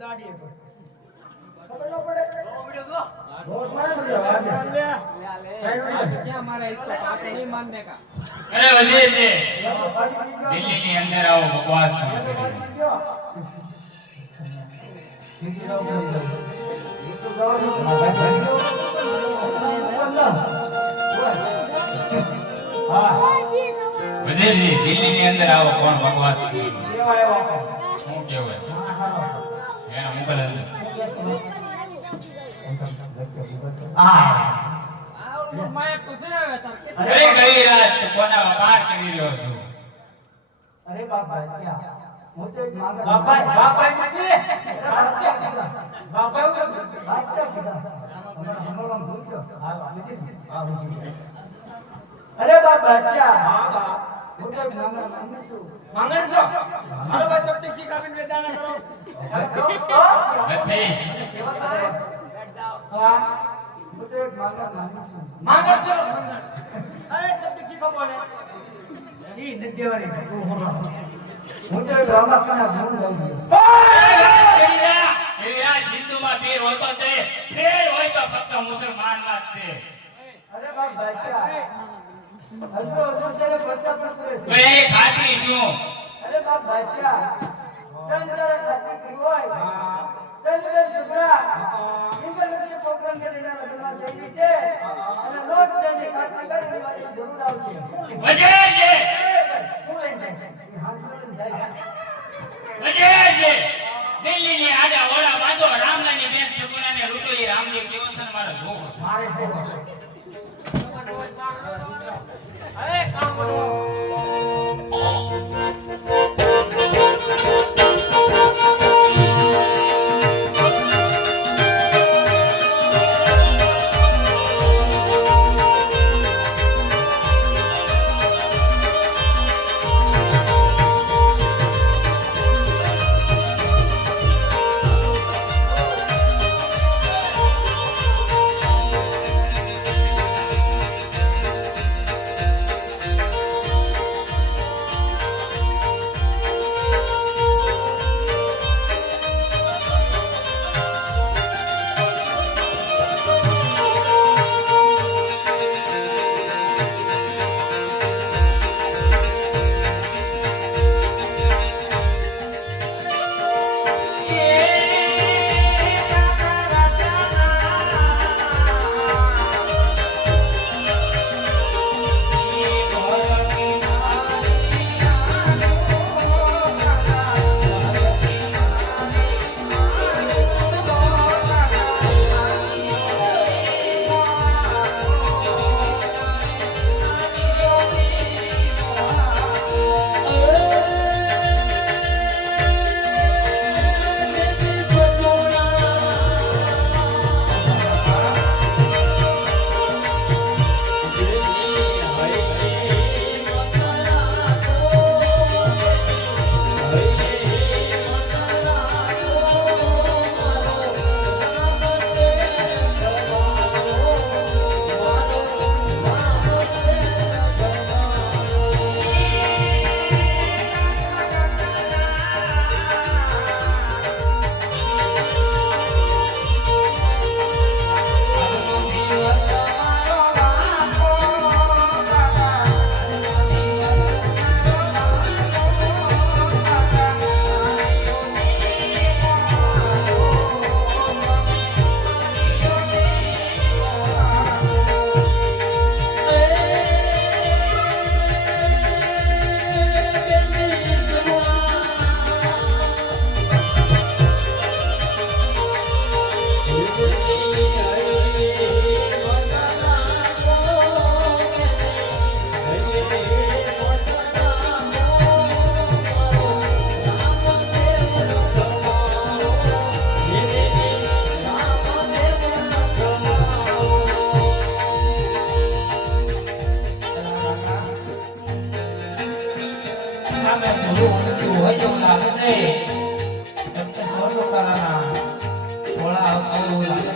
દાડી હતો ખબર ન પડે बहुत बड़ा बात है ले ले क्या हमारा इसका पाप नहीं मानने का अरे वजीर जी दिल्ली के अंदर आओ बकवास मत करिए वजीर जी दिल्ली के अंदर आओ कौन बकवास એને મોકલ અંદર આ માયા કુસરે આવે તાર કે અરે ગઈ રાત કોના વખાણ કરી રહ્યો છું અરે બાપા ક્યાં બાપા બાપા નથી બાપા અરે બાપા ક્યાં હા બા હું તો એક માંગ માંગુ છું માંગણ છો મારો ભાઈ સબ શીખાવીને વેદાના કરો હા હું તો એક માંગ માંગુ છું. માંગણ છો અરે સબ શીખો બોલે ઈ નથી દેવાની હું તો ગુણ હિન્દુમાં તે પીર હોય. તો ફક્ત મુસલમાનમાં જ છે અરે બાપ બાચ્યા એ ખાતરી શું અરે બાપ બાચ્યા તન તારે ખાતી હોય તન તારે છોકરા સિંગલ વચ્ચે પ્રોગ્રામ કરીને જઈ છે. અને મારી જરૂર આવશે. હું લઈ જાય? આડા ઓળા બેન રૂટોઈ રામદેવ કેવો છે મારો જોવો મારે છે. અરે કામ સામે ભૂલું ઊંધું હોય એવું લાગે છે. કેમ કે સો કાળાના થોડા આવતા એવું લાગે